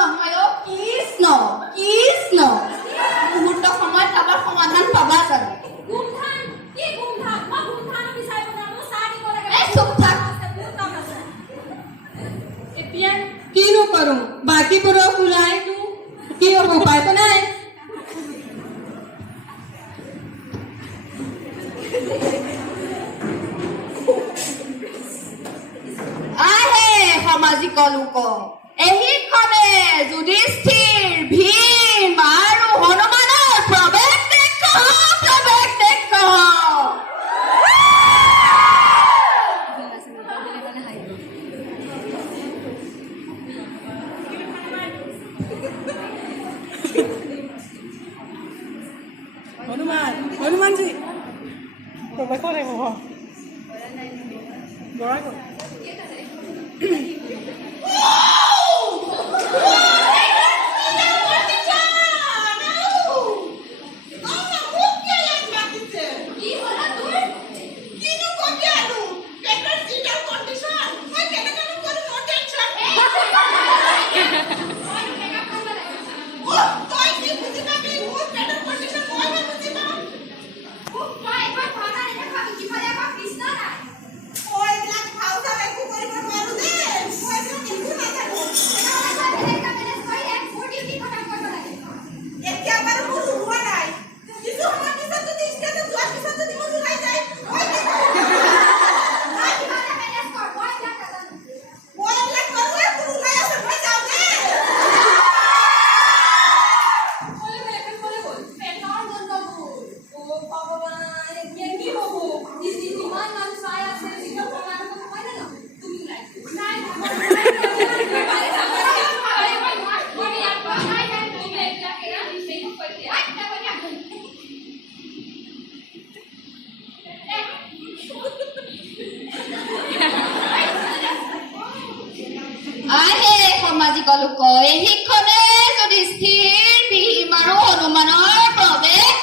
নহয় অ' কৃষ্ণ কৃষ্ণ মুহূৰ্ত সময়ত কাৰোবাৰ সমাধান পাবা জানো চুপ থাক এতিয়া কিনো কৰোঁ বাকীবোৰক ওলাইনো কি হ'ব উপায়তো নাই আহে সামাজিক লোক এইখনে যুধিষ্ঠিৰ ভীম আৰু হনুমানৰ প্ৰৱেশ हनुमान जी तो देखो रे वो बड़ा को সামাজিক লোক এইখনে যুধিষ্ঠিৰ ভীম আৰু হনুমানৰ প্ৰৱেশ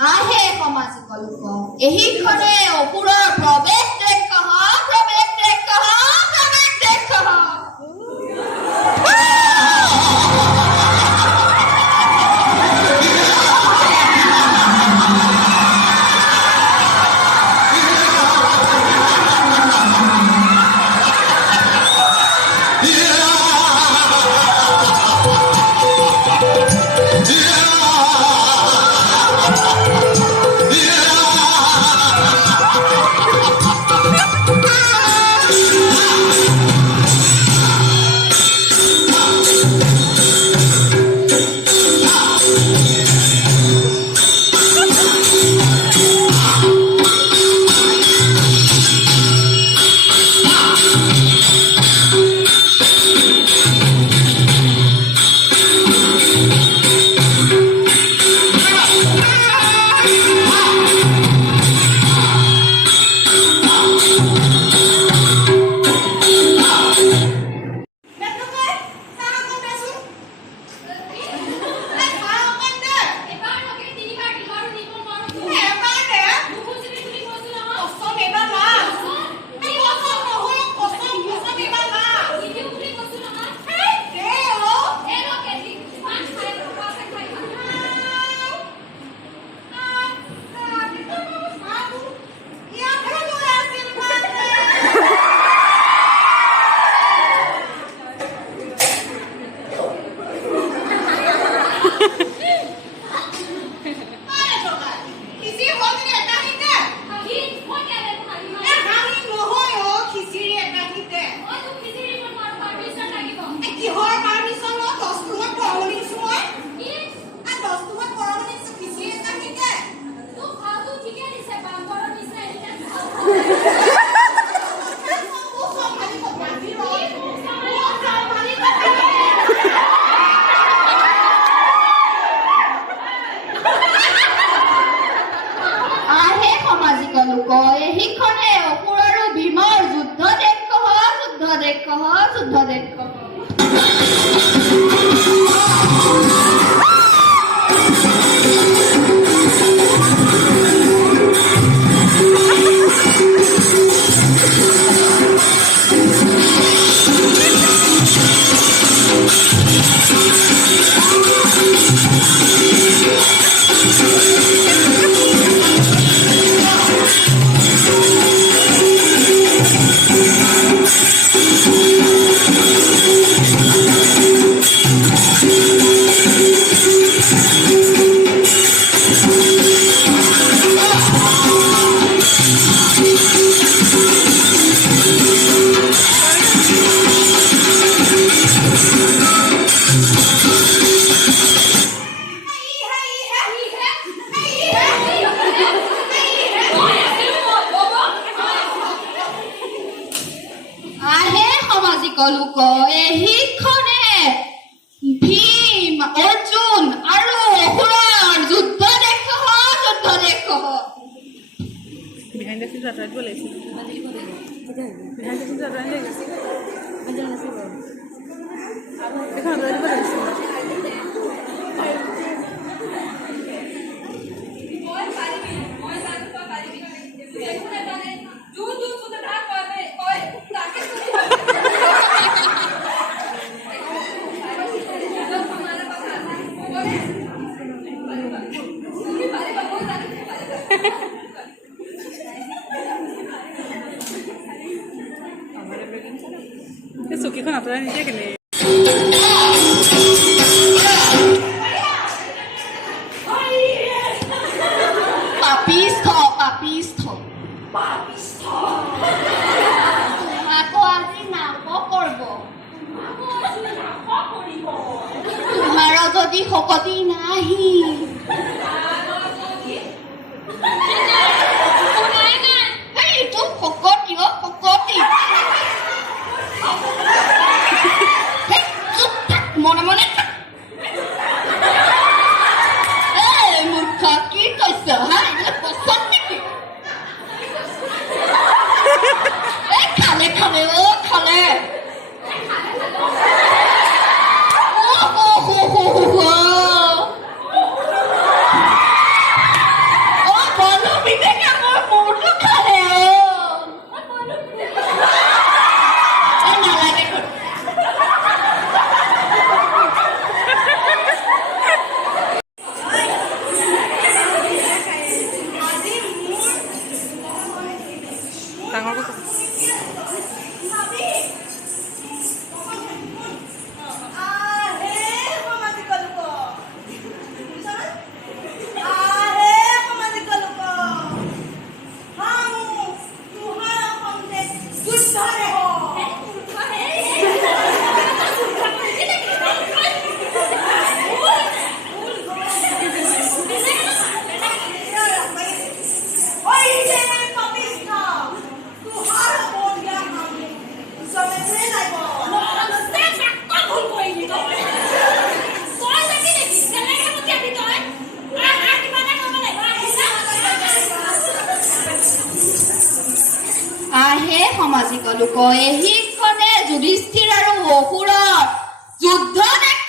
আহে সমাজিক লোক এহিখনে অপুৰৰ প্ৰৱেশ দেশ কহ প্ৰৱেশ দেশ কহ প্ৰৱেশ দেশ কহ এহিখনে অসুৰ আৰু ভীমৰ যুদ্ধ দেশ কহ যুদ্ধ দেশ কহ যুদ্ধ দেশ কহ লোক এহিখনে ভীম অৰ্জুন আৰু অসুৰৰ যুদ্ধ দেশ কহ যুদ্ধ দেশ কহ behind the scenes আঁতৰাই দিব লাগিছিল behind the scenes আঁতৰাই লাগিছিল এখন আঁতৰাই দিব লাগিছিল চকীখন আঁতৰাই নিদিয়ে কেনে পাপিষ্ঠ পাপিষ্ঠ পাপিষ্ঠ তোমাকো আজি নাশ কৰিব তোমাৰ যদি শকতি নাহি এইটো শকতি শকতি মনে মনে মূৰ্খ কি কৈছ হা এইবিলাক পচন্দ নেকি খালে খালে খালে লোক এইখনে যুধিষ্ঠিৰ আৰু অসুৰৰ যুদ্ধ দেখ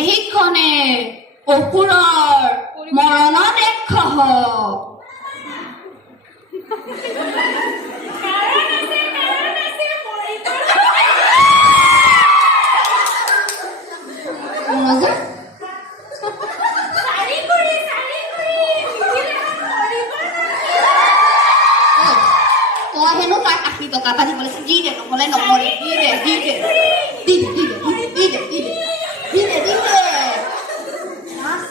এইখনে অসুৰৰ মৰণ দেখ তই হেনো তাক 80 টকা এটা দিবলৈ দি দে নহ'লে নমৰে দি দে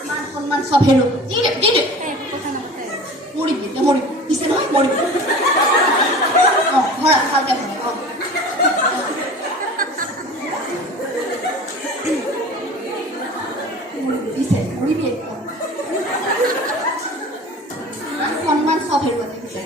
মান সন্মান সব হেৰো দি দে মৰিবি দিছে নহয় মৰিবি ভৰা ভালকে ভৰা মৰিবি সন্মান সব হেৰুৱা দিছে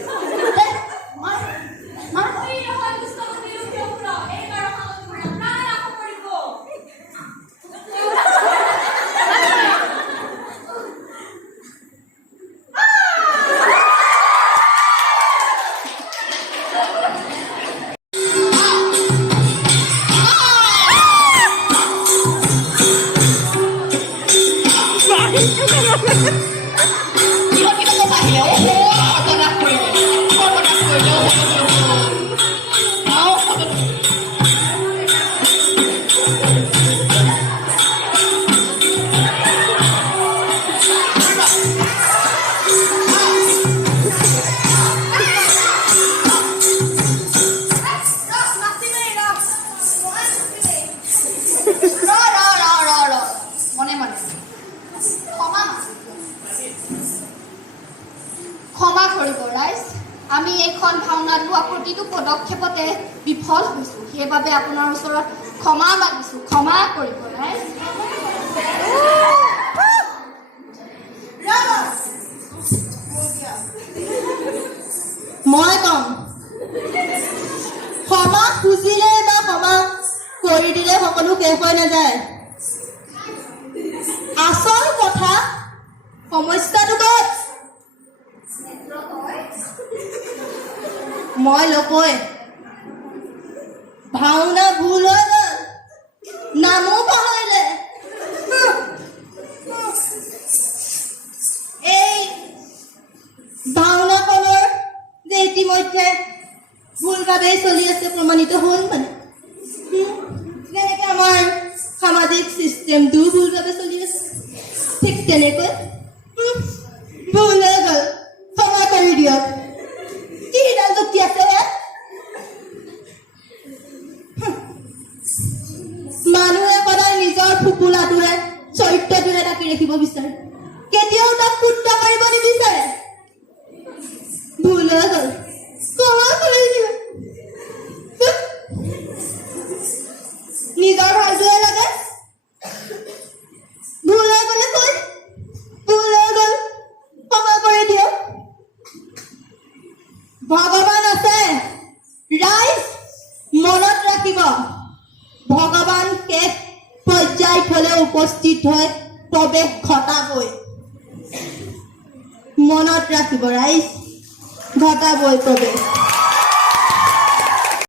ক্ষমা কৰিব ৰাইজ আমি এইখন ভাওনাত লোৱা প্ৰতিটো পদক্ষেপতে বিফল হৈছো সেইবাবে আপোনাৰ ওচৰত ক্ষমা মাগিছো ক্ষমা কৰিব ৰাইজ মই কম ক্ষমা খুজিলে বা ক্ষমা কৰি দিলে সকলো শেষ হৈ নাযায় আচল কথা সমস্যাটো ক'ত মই লকৈ ভাওনা ভুল হৈ গ'ল নামো পাহৰিলে এই ভাওনাখনৰ যে ইতিমধ্যে ভুলভাৱেই চলি আছে প্ৰমাণিত হ'ল মানে যেনেকৈ আমাৰ সামাজিক চিষ্টেমটোও ভুলভাৱে চলি আছে ঠিক তেনেকৈ ভুল হৈ গ'ল ক্ষমা কৰি দিয়ক কিডাল যুক্তি আছে মানুহে সদায় নিজৰ ফুপুলাটোৰে চৰিত্ৰটোৰে ঢাকি ৰাখিব বিচাৰে কেতিয়াও তাক ফুট কৰিব নিবিচাৰে ভুল হৈ গ'ল ক্ষমা কৰি দিয়ক নিজৰ ভালটোৱে লাগে ভুল হৈ গ'লে কৈ ভুল হৈ গ'ল ক্ষমা কৰি দিয়ক ভগৱান আছে ৰাইজ মনত ৰাখিব ভগৱান শেষ পৰ্যায়ত হ'লে উপস্থিত হৈ প্ৰৱেশ ঘটাবই মনত ৰাখিব ৰাইজ ঘটাবই প্ৰৱেশ